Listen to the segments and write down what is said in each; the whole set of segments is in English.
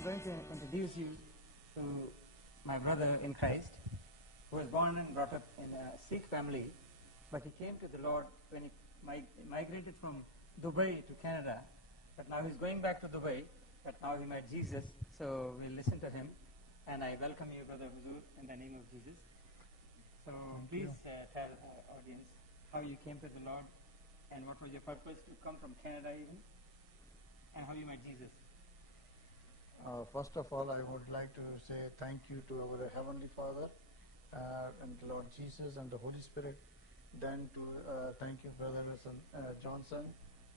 I'm going to introduce you to my brother in Christ, who was born and brought up in a Sikh family, but he came to the Lord when he migrated from Dubai to Canada. But now he's going back to Dubai, but now he met Jesus, so we'll listen to him. And I welcome you, Brother Huzur, in the name of Jesus. So please tell our audience how you came to the Lord and what was your purpose to come from Canada even, and how you met Jesus. First of all, I would like to say thank you to our Heavenly Father and Lord Jesus and the Holy Spirit. Then to thank you, Brother Johnson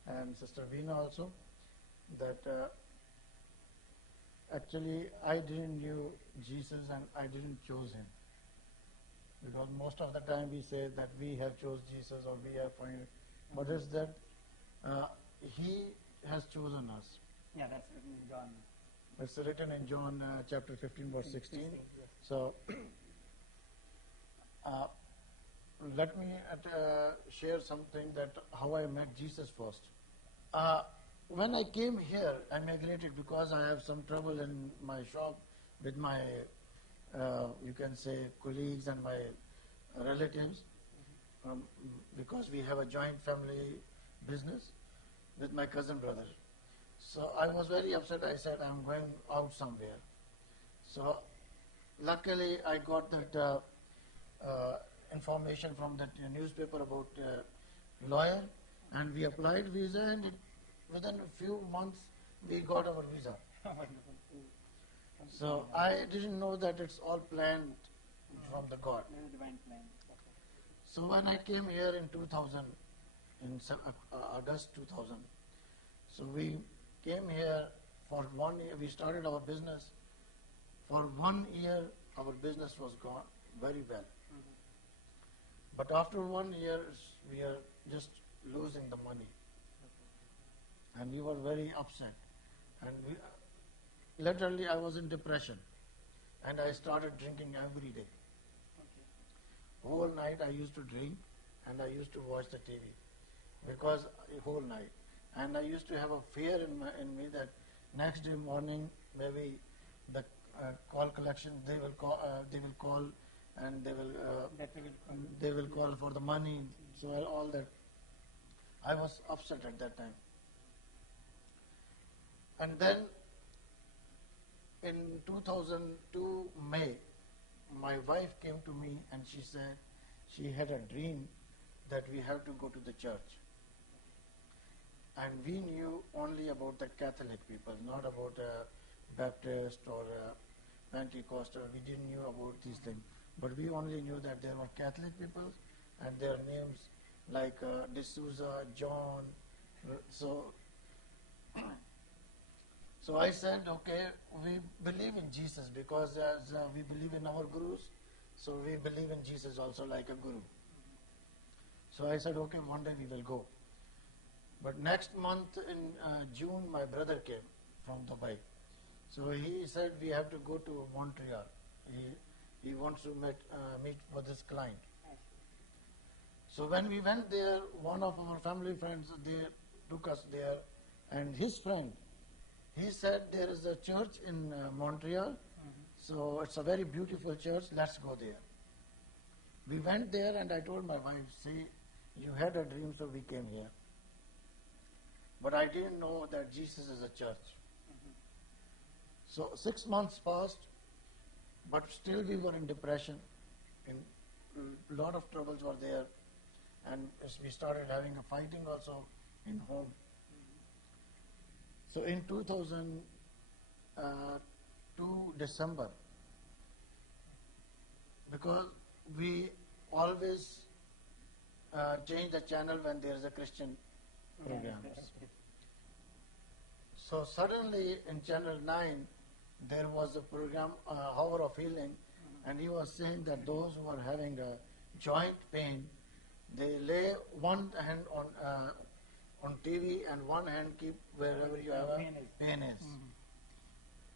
and Sister Veena also. That actually I didn't knew Jesus and I didn't choose him. Because most of the time we say that we have chose Jesus or we have found. But it's that he has chosen us. Yeah, that's written in John. It's written in John chapter 15 verse 16. Yes. So let me share something that how I met Jesus first. When I came here, I migrated because I have some trouble in my shop with my, you can say, colleagues and my relatives, because we have a joint family business with my cousin brother. So I was very upset. I said, I'm going out somewhere. So luckily I got that information from that newspaper about lawyer, and we applied visa, and within a few months we got our visa. So I didn't know that it's all planned from the God. Divine plan. So when I came here in 2000, in August 2000, so we came here for 1 year. We started our business. For 1 year, our business was gone very well. But after 1 year, we are just losing the money. And we were very upset. And literally, I was in depression. And I started drinking every day. Whole night I used to drink and I used to watch the TV. Because whole night. And I used to have a fear in me that next day morning, maybe the call collection, they will call and they will call for the money. So all that. I was upset at that time. And then in 2002 May, my wife came to me and she said she had a dream that we have to go to the church. And we knew only about the Catholic people, not about Baptist or Pentecostal. We didn't know about these things. But we only knew that there were Catholic people and their names like D'Souza, John. So I said, okay, we believe in Jesus because as we believe in our gurus, so we believe in Jesus also like a guru. So I said, okay, one day we will go. But next month in June, my brother came from Dubai. So he said we have to go to Montreal. He wants to meet with his client. So when we went there, one of our family friends, they took us there, and his friend, he said there is a church in Montreal, so it's a very beautiful church, let's go there. We went there and I told my wife, see, you had a dream, so we came here. But I didn't know that Jesus is a church. So 6 months passed, but still we were in depression. A lot of troubles were there. And as we started having a fighting also in home. So in 2002 December, because we always change the channel when there is a Christian program. So suddenly in channel 9, there was a program, Hour of Healing, and he was saying that those who are having a joint pain, they lay one hand on TV and one hand keep wherever you have a pain is.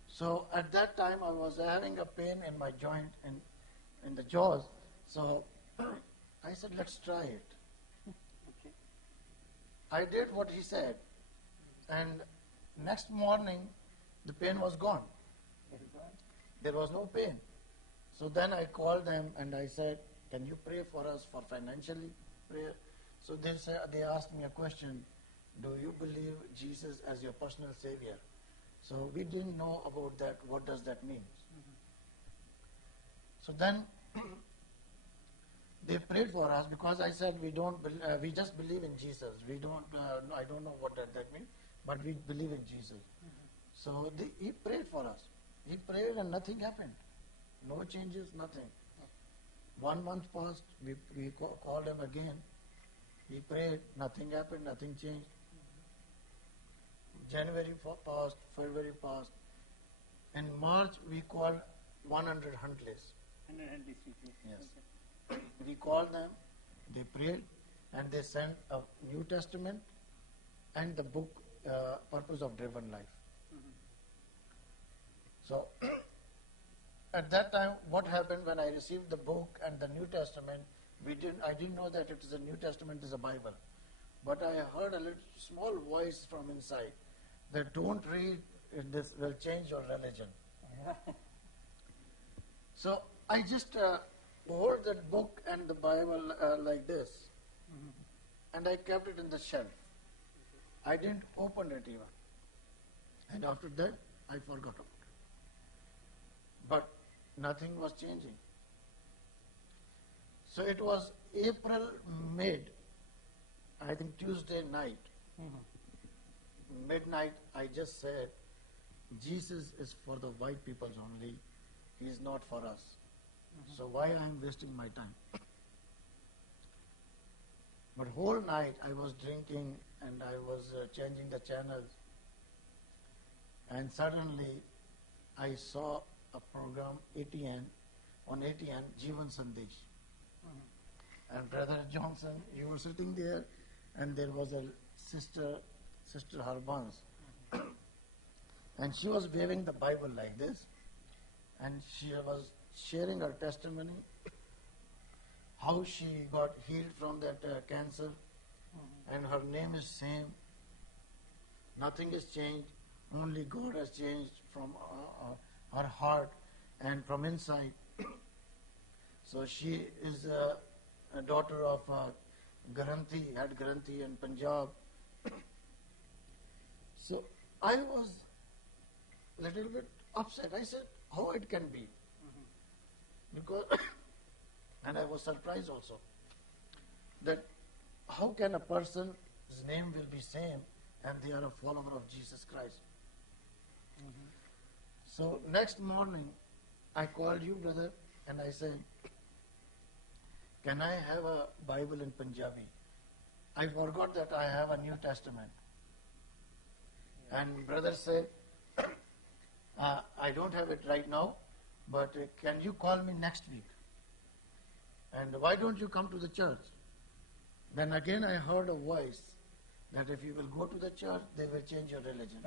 So at that time I was having a pain in my joint in the jaws. So I said, let's try it. I did what he said, and next morning the pain was gone. There was no pain. So then I called them and I said, can you pray for us for financially prayer? So they asked me a question, do you believe Jesus as your personal savior? So we didn't know about that, what does that mean? So then they prayed for us because I said we just believe in Jesus. We don't, I don't know what that means, but we believe in Jesus. So he prayed for us. He prayed and nothing happened. No changes, nothing. 1 month passed, we called him again. He prayed, nothing happened, nothing changed. January passed, February passed. In March, we called 100 Huntleys. 100 Huntley Street, yes. Yes. We called them, they prayed, and they sent a New Testament and the book Purpose of Driven Life. So, at that time, what happened when I received the book and the New Testament, I didn't know that it is a New Testament is a Bible. But I heard a little small voice from inside that don't read, this will change your religion. So I just hold that book and the Bible like this, and I kept it in the shelf. I didn't open it even. And after that, I forgot about it. But nothing was changing. So it was April mid, I think Tuesday night, midnight, I just said, Jesus is for the white people only. He is not for us. So why I am wasting my time? But whole night I was drinking and I was changing the channels. And suddenly I saw a program, ATN, on ATN, Jeevan Sandesh. And Brother Johnson, you were sitting there, and there was a Sister Harbans. And she was waving the Bible like this, and she was sharing her testimony, how she got healed from that cancer, and her name is same. Nothing has changed, only God has changed from her heart and from inside. So she is a daughter of Garanti, had Garanti in Punjab. So I was a little bit upset. I said, how it can be? Because, and I was surprised also, that how can a person's name will be same and they are a follower of Jesus Christ? So next morning, I called you, brother, and I said, can I have a Bible in Punjabi? I forgot that I have a New Testament. And brother said, I don't have it right now, but can you call me next week? And why don't you come to the church? Then again I heard a voice that if you will go to the church, they will change your religion.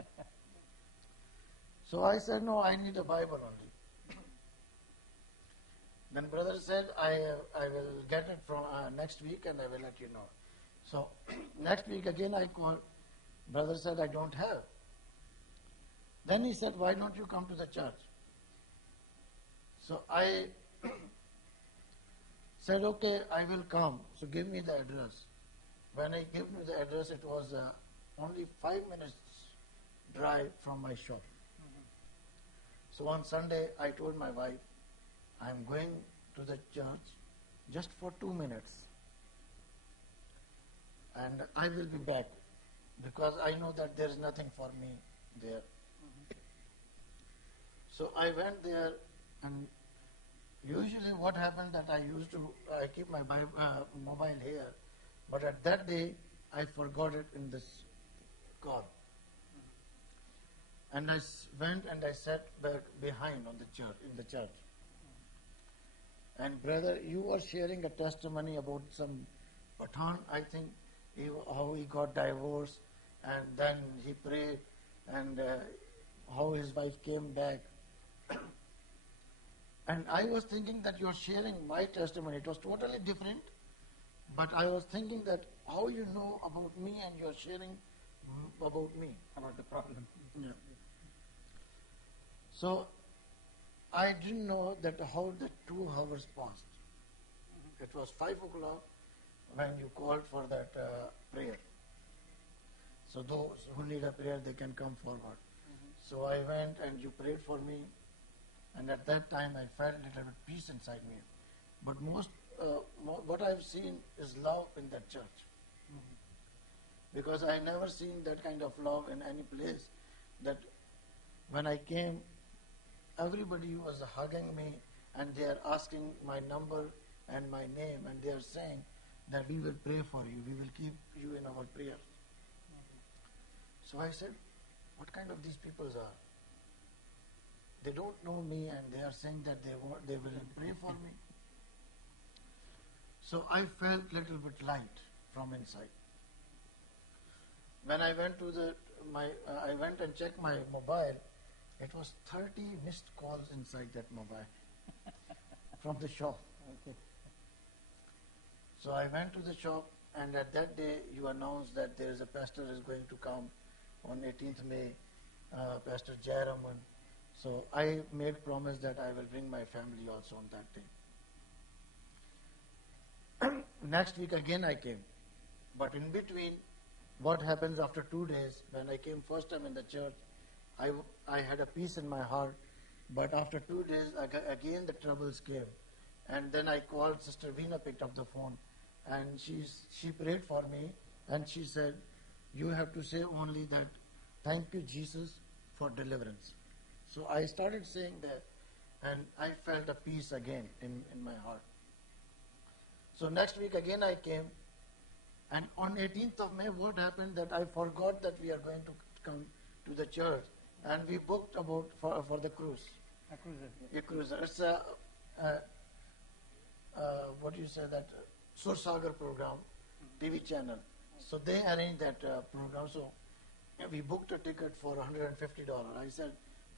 So I said, no, I need a Bible only. Then brother said, I will get it from next week and I will let you know. So next week again I called. Brother said, I don't have. Then he said, why don't you come to the church? So I said, okay, I will come. So give me the address. When I gave me the address, it was only 5 minutes drive from my shop. So on Sunday, I told my wife, I'm going to the church just for 2 minutes. And I will be back because I know that there is nothing for me there. So I went there, and usually what happened that I keep my mobile here, but at that day I forgot it in this car. And I went and I sat back behind on the church, in the church. And brother, you were sharing a testimony about some Pathan, I think, how he got divorced, and then he prayed, and how his wife came back. And I was thinking that you're sharing my testimony. It was totally different, but I was thinking that how you know about me and you're sharing about me. About the problem. Yeah. So I didn't know that how the 2 hours passed. It was 5 o'clock when you called for that prayer. So those who need a prayer, they can come forward. So I went and you prayed for me, and at that time I felt a little bit peace inside me. But what I've seen is love in that church, because I never seen that kind of love in any place. That when I came, everybody was hugging me and they are asking my number and my name, and they are saying that we will pray for you, we will keep you in our prayers. So I said, what kind of these people are? They don't know me and they are saying that they will pray for me. So I felt little bit light from inside. When I went to I went and checked my mobile, it was 30 missed calls inside that mobile from the shop. Okay. So I went to the shop, and at that day you announced that there is a pastor is going to come on 18th May, Pastor Jayaraman. So I made promise that I will bring my family also on that day. Next week again I came. But in between, what happens after 2 days, when I came first time in the church, I had a peace in my heart. But after 2 days, again the troubles came. And then I called, Sister Veena picked up the phone, and she prayed for me, and she said, you have to say only that, thank you Jesus for deliverance. So I started saying that, and I felt a peace again in my heart. So next week again I came, and on 18th of May, what happened that I forgot that we are going to come to the church, and we booked for the cruise. A cruiser. A cruiser. It's a what do you say, that Sursagar program, TV channel. So they arranged that program. So we booked a ticket for $150. I said,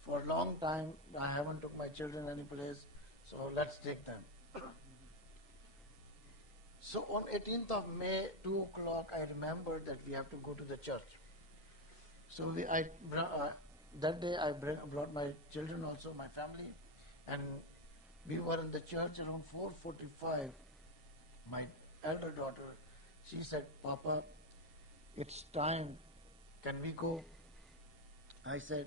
for a long time I haven't took my children any place, so let's take them. So on 18th of May, 2 o'clock, I remembered that we have to go to the church. So that day I brought my children also, my family, and we were in the church around 4:45. My elder daughter, she said, Papa, it's time, can we go? I said,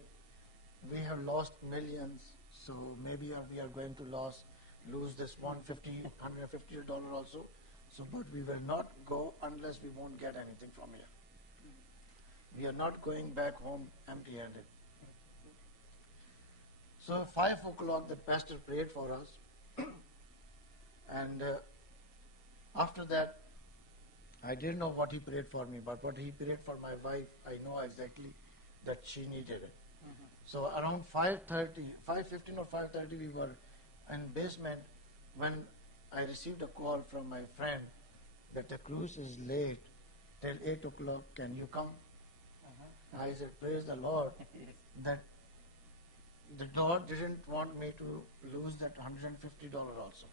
we have lost millions, so maybe we are going to lose this $150 also. So, but we will not go unless we won't get anything from here. We are not going back home empty-handed. So 5 o'clock the pastor prayed for us, and after that I didn't know what he prayed for me, but what he prayed for my wife, I know exactly that she needed it. So around 5:15 or 5:30 we were in basement when I received a call from my friend that the cruise is late till 8 o'clock, can you come? I said, praise the Lord, that the Lord didn't want me to lose that $150 also.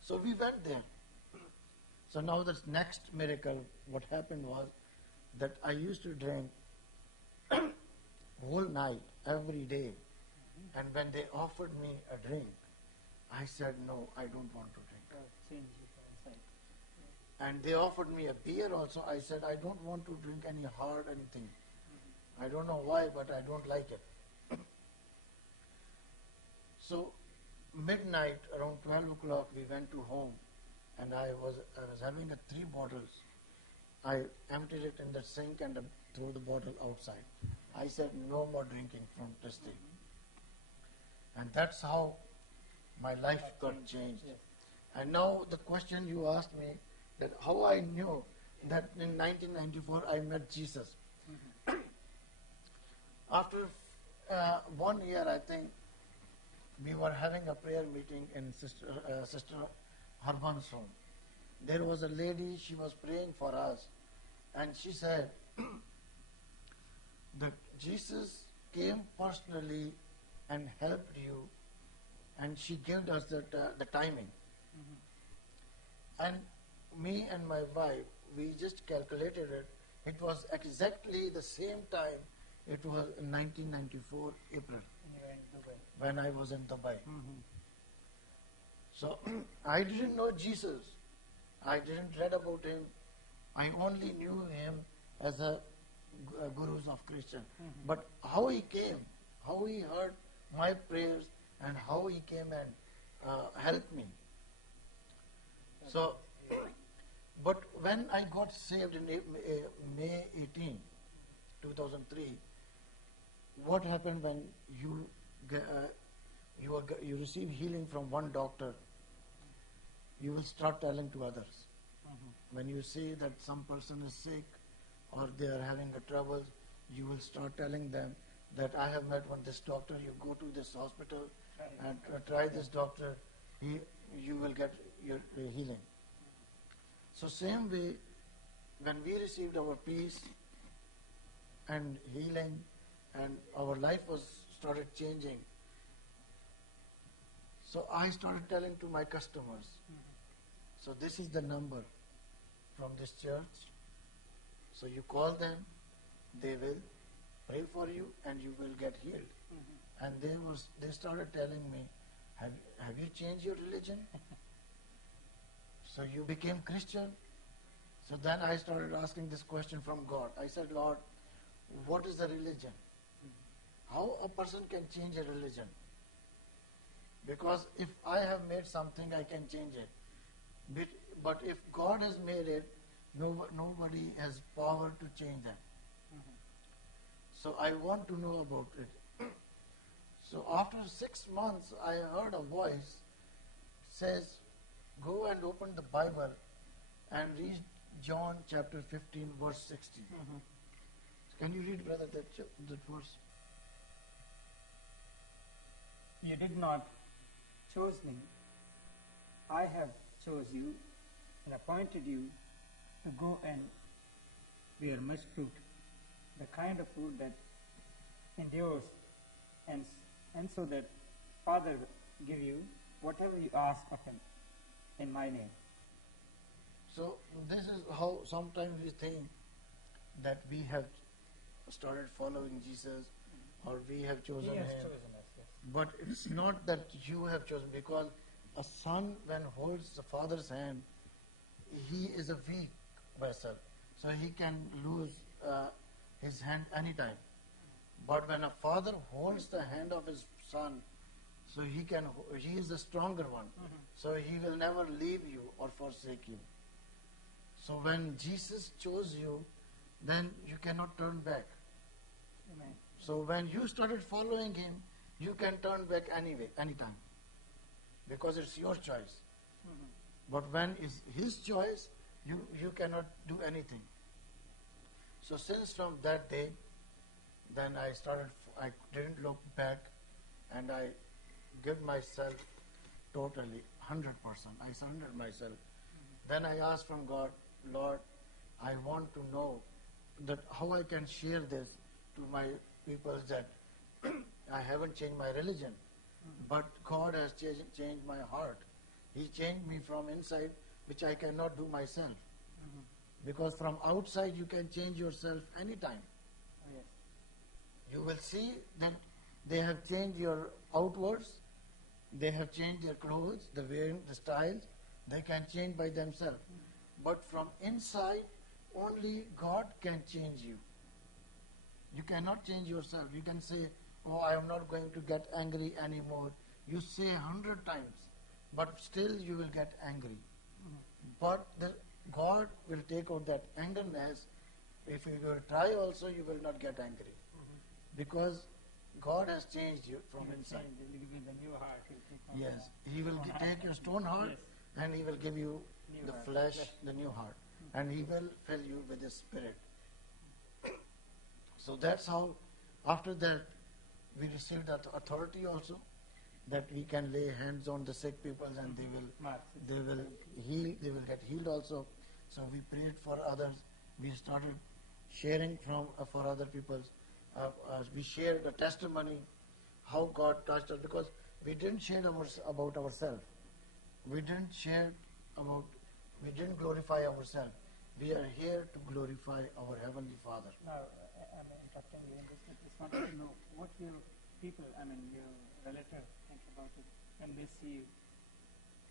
So we went there. So now this next miracle, what happened was that I used to drink whole night, every day. And when they offered me a drink, I said, no, I don't want to drink. And they offered me a beer also. I said, I don't want to drink any hard anything. I don't know why, but I don't like it. So midnight, around 12 o'clock, we went to home, and I was having 3 bottles. I emptied it in the sink and threw the bottle outside. I said, no more drinking from this day. And that's how my life got changed. And now the question you asked me, that how I knew that in 1994 I met Jesus. After 1 year, I think, we were having a prayer meeting in Sister Harman's home. There was a lady, she was praying for us, and she said that Jesus came personally and helped you, and she gave us the timing. And me and my wife, we just calculated it. It was exactly the same time It was in 1994 April And you were in Dubai. when I was in Dubai. Mm-hmm. So I didn't know Jesus. I didn't read about him. I only knew him as a gurus of Christian. Mhm. But how he came, how he heard my prayers, and how he came and helped me. So, but when I got saved in May 18, 2003, what happened when you you receive healing from one doctor? You will start telling to others. Mm-hmm. When you see that some person is sick or they are having a trouble, you will start telling them that I have met one this doctor. You go to this hospital and try this doctor. You will get your healing. So same way, when we received our peace and healing, and our life was started changing. So I started telling to my customers. So this is the number from this church. So you call them, they will pray for you, and you will get healed. Mm-hmm. And they started telling me, have you changed your religion? So you became Christian? So then I started asking this question from God. I said, Lord, what is the religion? How a person can change a religion? Because if I have made something, I can change it. But if God has made it, nobody has power to change that. Mm-hmm. So I want to know about it. So after 6 months, I heard a voice says, go and open the Bible and read John chapter 15, verse 16. Mm-hmm. Can you read, brother, that verse? You did not choose me. I have chose you and appointed you to go and bear much fruit, the kind of fruit that endures, and so that Father will give you whatever you ask of him in my name. So this is how sometimes we think that we have started following Jesus or we have chosen He has him. chosen us, yes. But it's not that you have chosen, because a son, when holds the father's hand, he is a weak vessel. So he can lose his hand anytime. But when a father holds the hand of his son, so he is the stronger one. Mhm. So he will never leave you or forsake you. So when Jesus chose you, then you cannot turn back. Amen. So when you started following him, you can turn back anyway, anytime. Because it's your choice. Mhm. But when it's his choice, you cannot do anything. So since from that day, then I didn't look back, and I give myself totally 100%. I surrendered myself. Then I asked from God, Lord, I want to know that how I can share this to my people, that I haven't changed my religion, but God has changed my heart. He changed me from inside, which I cannot do myself. Mhm. Because from outside you can change yourself anytime. Oh, yes. You will see that they have changed your outwards, they have changed their clothes, the wearing, the styles, they can change by themselves. But from inside, only God can change you. You cannot change yourself. You can say, oh, I am not going to get angry anymore. You say 100 times, but still you will get angry. But God will take out that angerness. If you will try also, you will not get angry. Because God has changed you from inside. He will give you the new heart. He will take on Yes, He will take your stone heart, Yes. and He will give you New the heart. flesh, Flesh. the new heart. And He will fill you with His Spirit. So that's how, after that, we received that authority also, that we can lay hands on the sick people and Mark they will heal, they will get healed also. So we prayed for others. We started sharing for other people. We shared the testimony, how God touched us, because we didn't share about ourselves. We didn't glorify ourselves. We are here to glorify our Heavenly Father. Now, I'm interrupting you in this. I just wanted to know what your people, your relatives think about it when they see you.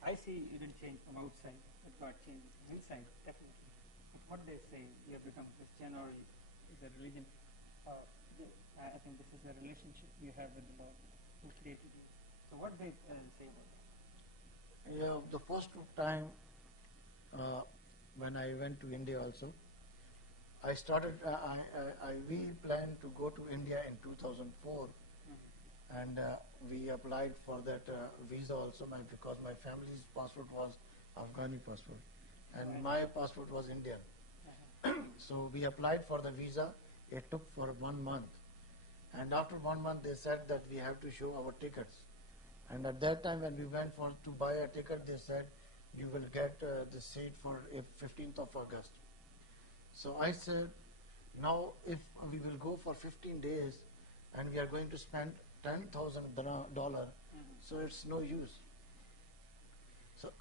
I see you didn't change from outside, but God changes from inside, definitely. But what they say, you have become Christian or is a religion, I think this is the relationship you have with the Lord who created you. So what they say about that? Yeah, the first time when I went to India also, I started. We planned to go to India in 2004, and we applied for that visa also. Because my family's passport was Afghani passport, and Right. my passport was Indian. So we applied for the visa. It took for 1 month, and after 1 month they said that we have to show our tickets. And at that time when we went for to buy a ticket, they said you will get the seat for 15th of August. So I said, now if we will go for 15 days and we are going to spend $10,000, so it's no use. So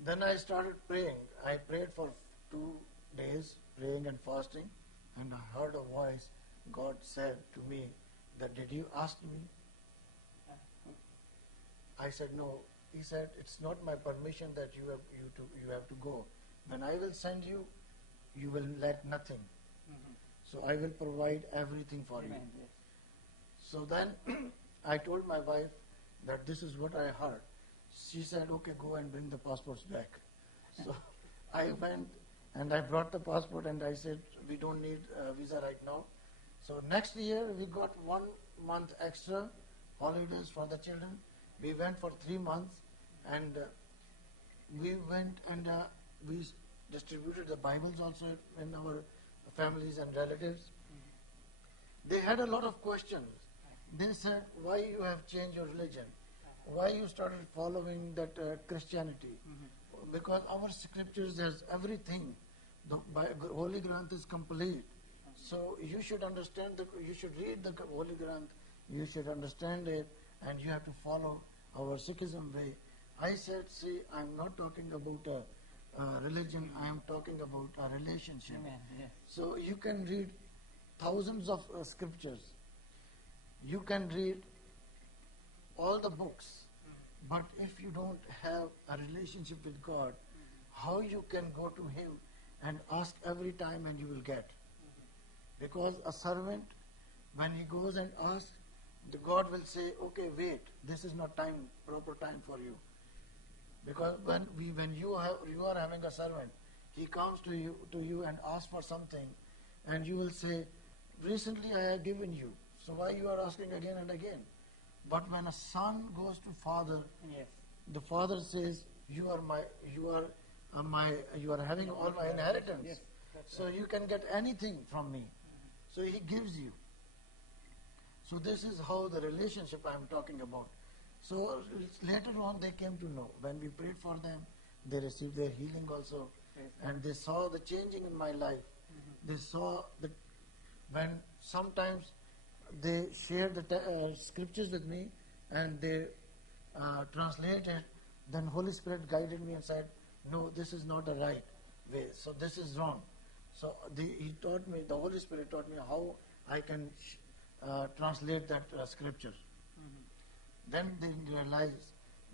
then I started praying. I prayed for 2 days, praying and fasting, and I heard a voice. God said to me that, did you ask me? I said, no. He said, it's not my permission that you have to go. When I will send you, you will lack nothing. So I will provide everything for you. Amen, yes. So then I told my wife that this is what I heard. She said, okay, go and bring the passports back. So I went and I brought the passport and I said, we don't need a visa right now. So next year we got 1 month extra holidays for the children. We went for 3 months, and we went and we distributed the Bibles also in our families and relatives. They had a lot of questions. They said, why you have changed your religion? Why you started following that Christianity? Because our scriptures has everything. The Holy Granth is complete. So you should understand, you should read the Holy Granth, you should understand it, and you have to follow our Sikhism way. I said, see, I'm not talking about a religion, I am talking about a relationship. Amen, yes. So you can read thousands of scriptures. You can read all the books. But if you don't have a relationship with God, how you can go to Him and ask every time and you will get? Because a servant, when he goes and asks, the God will say, okay, wait, this is not proper time for you. Because when you are having a servant, he comes to you and asks for something, and you will say, recently I have given you, so why you are asking again and again? But when a son goes to father, Yes. the father says, you are having all my inheritance. Yes, that's So you can get anything from me. So he gives you. So this is how the relationship I am talking about. So later on they came to know. When we prayed for them, they received their healing also. Praise And they saw the changing in my life. They saw that when sometimes they shared the scriptures with me and they translated, then Holy Spirit guided me and said, no, this is not the right way. So this is wrong. So he taught me, the Holy Spirit taught me how I can translate that scripture. Then they realized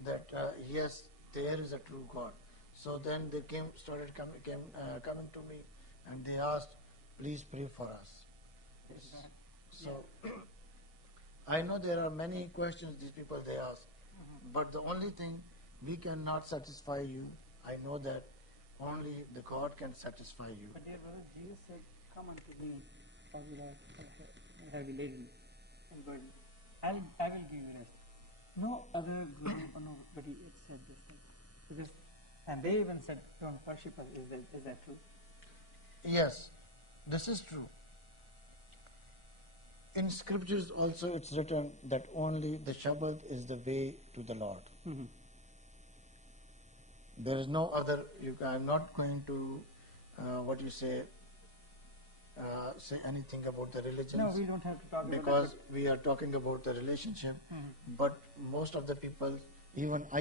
that yes, there is a true God. So then they started coming to me, and they asked, please pray for us. Praise God. So I know there are many questions these people they ask, but the only thing, we cannot satisfy you. I know that only the God can satisfy you. But dear brother, Jesus said, come unto me, all you are heavy laden and burdened. I will give you rest. No other guru or nobody said this thing. Because, and they even said, don't worship us. Is that true? Yes, this is true. In scriptures also it's written that only the Shabbat is the way to the Lord. There is no other. I'm not going to, say anything about the religions. No, we don't have to talk Because we are talking about the relationship. But most of the people, even I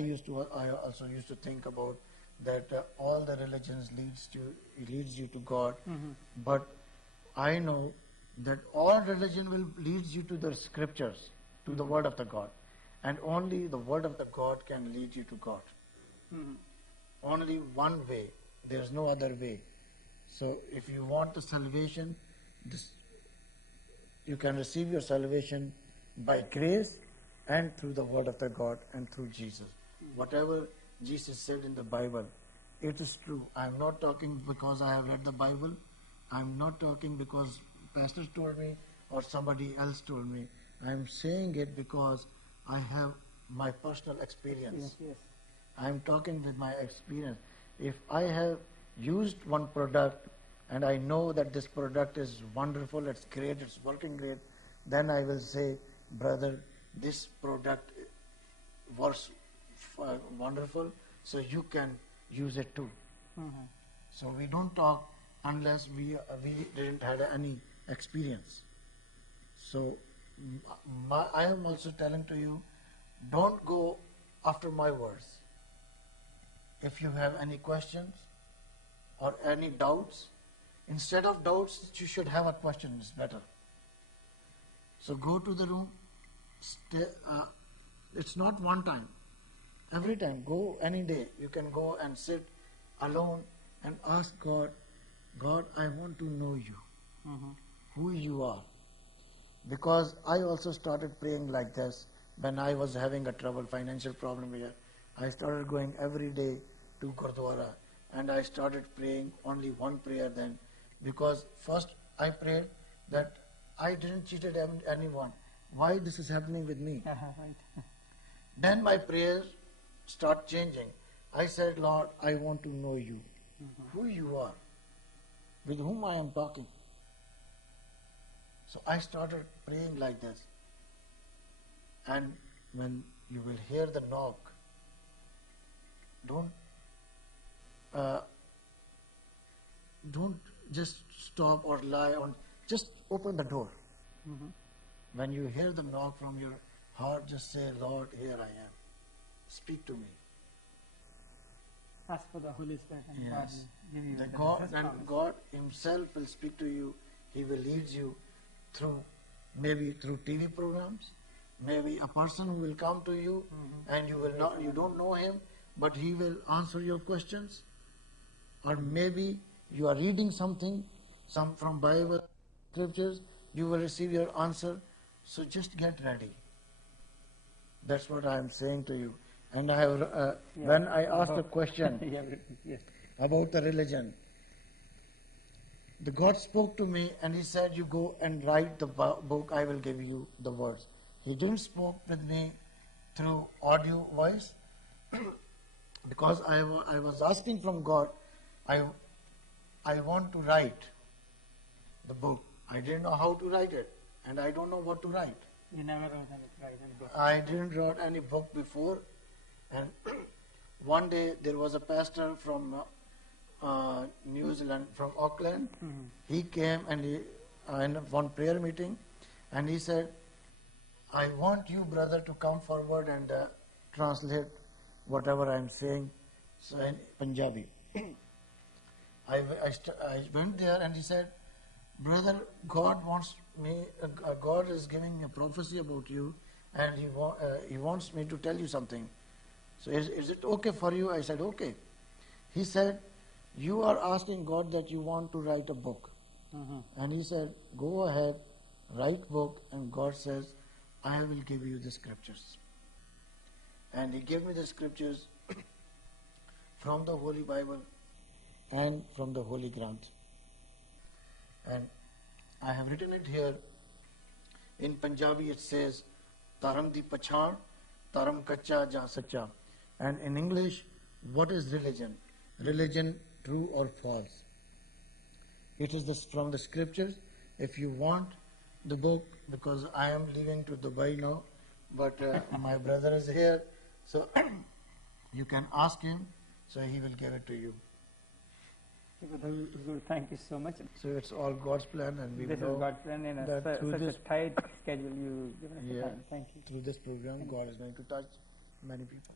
also used to think about that all the religions leads you to God, but I know that all religion will leads you to the scriptures, to the word of the God, and only the word of the God can lead you to God. Only one way. There is no other way. So if you want the salvation, you can receive your salvation by grace and through the word of the God and through Jesus. Whatever Jesus said in the Bible, it is true. I am not talking because I have read the Bible. I am not talking because pastor told me or somebody else told me. I am saying it because I have my personal experience. Yes. I am talking with my experience. If I have used one product and I know that this product is wonderful, it's great, it's working great, then I will say, brother, this product works wonderful, so you can use it too. So we don't talk unless we didn't have any experience. So I am also telling to you, don't go after my words. If you have any questions or any doubts, instead of doubts, you should have a question. It's better. So go to the room. It's not one time. Every time. Go any day. You can go and sit alone and ask God, God, I want to know you. Who you are. Because I also started praying like this when I was having a financial problem here. I started going every day to Gurdwara and I started praying only one prayer then, because first I prayed that I didn't cheated anyone. Why this is happening with me? Then my prayers start changing. I said, Lord, I want to know you, who you are, with whom I am talking. So I started praying like this. And when you will hear the knock, don't just stop or lie on, just open the door. When you hear the knock from your heart, just say, Lord, here I am. Speak to me. Ask for the Holy Spirit and Yes. God will give you The the God, and response. God Himself will speak to you. He will lead you through, maybe through TV programs, maybe a person who will come to you and you don't know him, but he will answer your questions. Or maybe you are reading something, some from Bible, scriptures, you will receive your answer. So just get ready. That's what I am saying to you. And I have, when I asked a question Yes. about the religion, the God spoke to me and He said, you go and write the book, I will give you the words. He didn't spoke with me through audio voice because I was asking from God, I want to write the book. I didn't know how to write it and I don't know what to write. You never wrote any book. I didn't write any book before, and one day there was a pastor from New Zealand, from Auckland. He came and in one prayer meeting, and he said, I want you, brother, to come forward and translate whatever I am saying, so in Punjabi. I went there and he said, brother, God wants me, God is giving a prophecy about you, and He wants me to tell you something. So is it okay for you? I said, okay. He said, you are asking God that you want to write a book. And he said, go ahead, write book, and God says, I will give you the scriptures. And He gave me the scriptures from the Holy Bible and from the Holy Granth. And I have written it here. In Punjabi it says, Dharam di pachan, dharam kacha ja sacha. And in English, what is religion? Religion, true or false? It is from the scriptures. If you want the book, because I am leaving to Dubai now, but my brother is here, so you can ask him, so he will give it to you. Thank you so much. So it's all God's plan, and we This know is God's plan in that through such a this- tight schedule you given us the time. Thank you. through this program, God is going to touch many people.